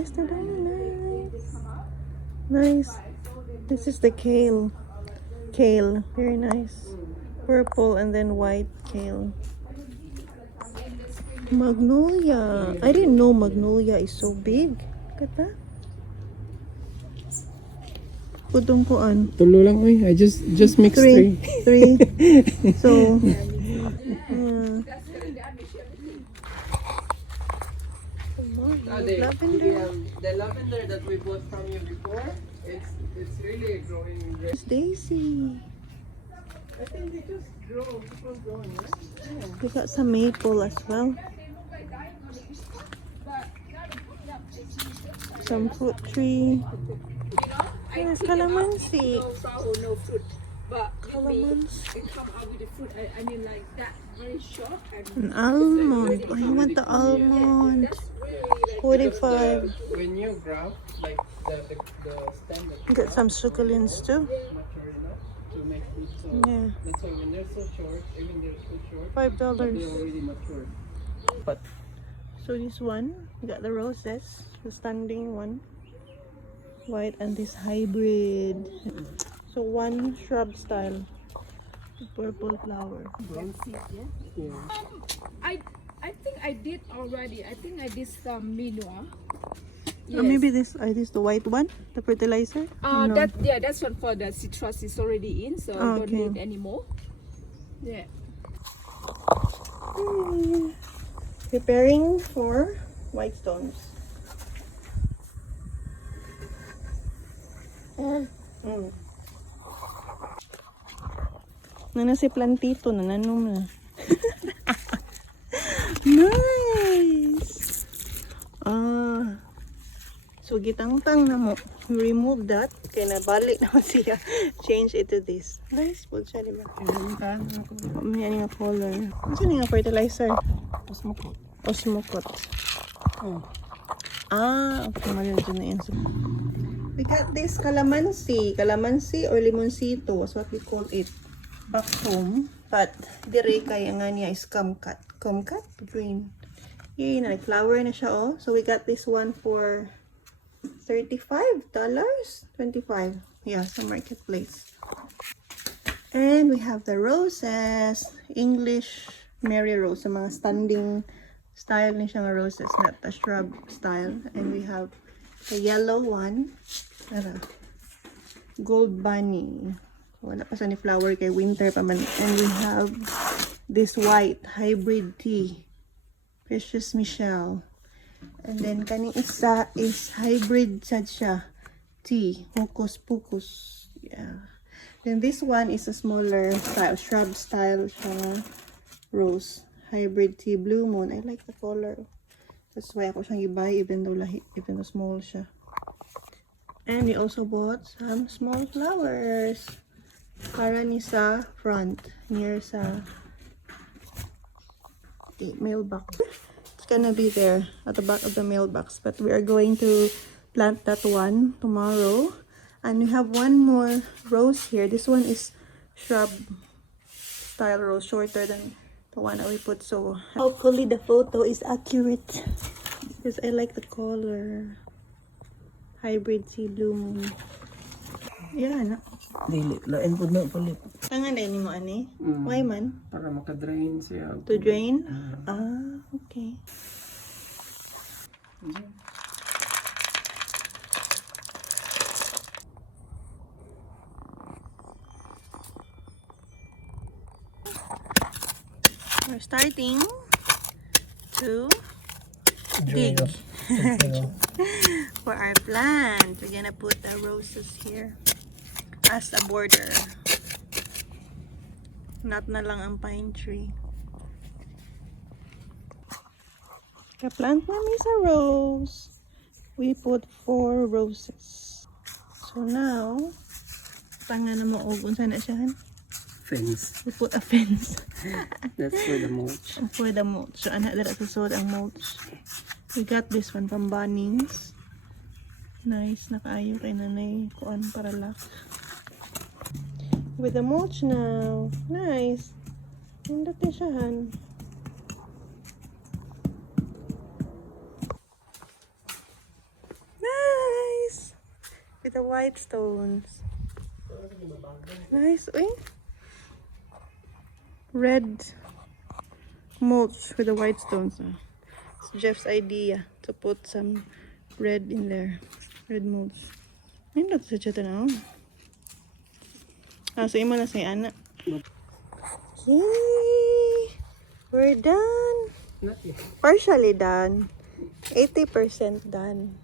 nice. Nice. Nice. This is the kale. Kale. Very nice. Purple and then white kale. Magnolia. I didn't know magnolia is so big. Look at that. Putong kuan. Tulo lang I just mixed Three. three. So, yeah. Lavender. The lavender that we bought from you before, it's really growing great. It's Daisy. I think they just grow, keep on growing, right? Yeah. We got some maple as well. Some fruit tree. There's calamansi. No fruit, but Calamansi. it come out with the fruit. I mean like that, very short and An almond. I want the almond. 45. When you grab like the stem that you Got some succulents too. mature enough to make fruit, so Yeah. that's why when they're so short, even they're so short, $5. they're already mature. But So this one, we got the roses, the standing one, white, and this hybrid. So one shrub style, purple flower. yeah. I think I did already. I think I did some minua. Or maybe this is the white one, the fertilizer. No. That's one for the citrus is already in, so I don't Okay. need anymore. Yeah. Preparing for white stones. Nana si plantito, nananom na. Nice! So gitangtang na mo. Remove that. Kaya nabalik naman siya. Change it to this. Nice po siya, diba? Yan yung color. Ano yung fertilizer? Osmocot. Oh. Okay. Malilito na yan. We got this calamansi. Calamansi or limoncito is what we call it back home. But dire kaya nga niya is kumkat. Kumkat? Green. Yay, like flower na siya, oh. So we got this one for $35? 25. Yeah, some marketplace. And we have the roses. English Mary Rose. Sa mga standing style ni siyang roses, not the shrub style. And we have the yellow one. Gold bunny. Wala pa sa ni flower kay winter pa man. And we have this white hybrid tea. Precious Michelle. And then kaning isa is hybrid sad siya. Tea. Hocus Pocus. Yeah. Then this one is a smaller style, shrub style siya. Rose. Hybrid tea. Blue moon. I like the color. That's why ako siyang i-buy even though small siya. And we also bought some small flowers. Para ni sa front. Near sa mailbox. It's gonna be there at the back of the mailbox. But we are going to plant that one tomorrow. And we have one more rose here. This one is shrub style rose. Shorter than the one that we put. So hopefully the photo is accurate. Because I like the color. Hybrid sea blue moon. Yeah, no? Dili, lain po na palit. Tangan na mo ani? Why man? Para makadrain siya. To drain? Okay. We're starting to dig for our plant. We're gonna put the roses here as a border. Not na lang ang pine tree. Ka-plant namin sa rose. We put 4 roses. So now, tanga na mo og unsa na siya? Fence. We put a fence. That's for the mulch. For the mulch. So anak dira sa sod ang mulch. We got this one from Bunnings. Nice, nakaayo kay nanay kuan para lock. With the mulch now. Nice. Hindi siyahan. with the white stones. Nice. Uy. Red mulch with the white stones. It's Jeff's idea to put some red in there. Red mulch. Nindot sa siya na. So imo na say ana. Yay! We're done. Not yet. Partially done. 80% done.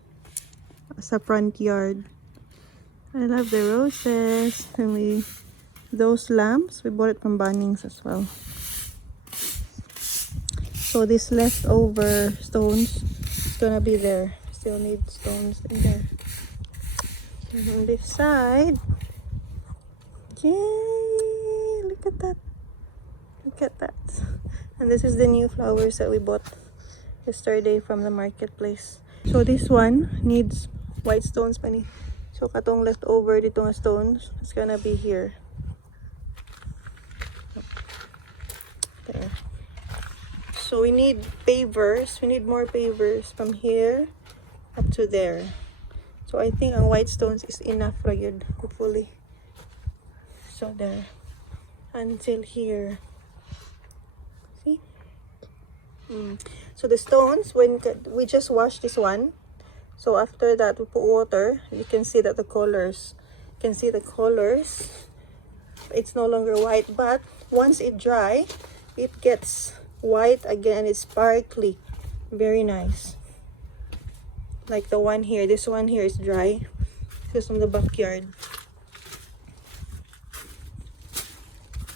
Sa front yard. I love the roses. And those lamps, we bought it from Bunnings as well. So this leftover stones is gonna be there. Still need stones in there. And on this side, yay! Look at that. Look at that. And this is the new flowers that we bought yesterday from the marketplace. So this one needs white stones pa ni. So katong leftover dito nga stones, it's gonna be here. There. So we need pavers. We need more pavers from here up to there. So I think ang white stones is enough for you, hopefully. So there. Until here. See? So the stones, when we just washed this one. So after that, we put water. You can see that the colors. You can see the colors. It's no longer white, but once it dry, it gets white again. It's sparkly. Very nice. Like the one here. This one here is dry. This is from the backyard.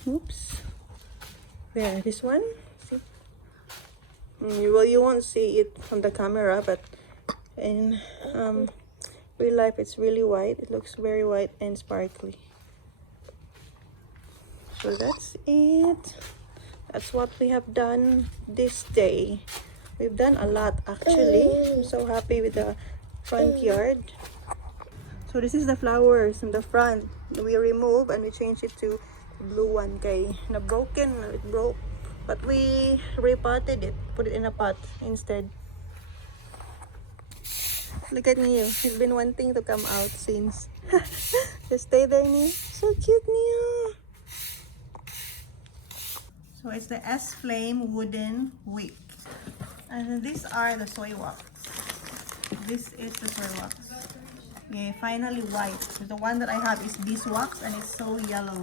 Oops. There, this one. See? Well, you won't see it on the camera, but in real life, it's really white. It looks very white and sparkly. So that's it. That's what we have done this day. We've done a lot actually. I'm so happy with the front yard. So this is the flowers in the front. We remove and we change it to blue one. Kay na broken, it broke. But we repotted it, put it in a pot instead. Look at Neo. He's been wanting to come out since. Just stay there, Neo. So cute, Neo. So it's the S-Flame wooden wick. And these are the soy wax. This is the soy wax. Yeah, finally white. The one that I have is beeswax and it's so yellow.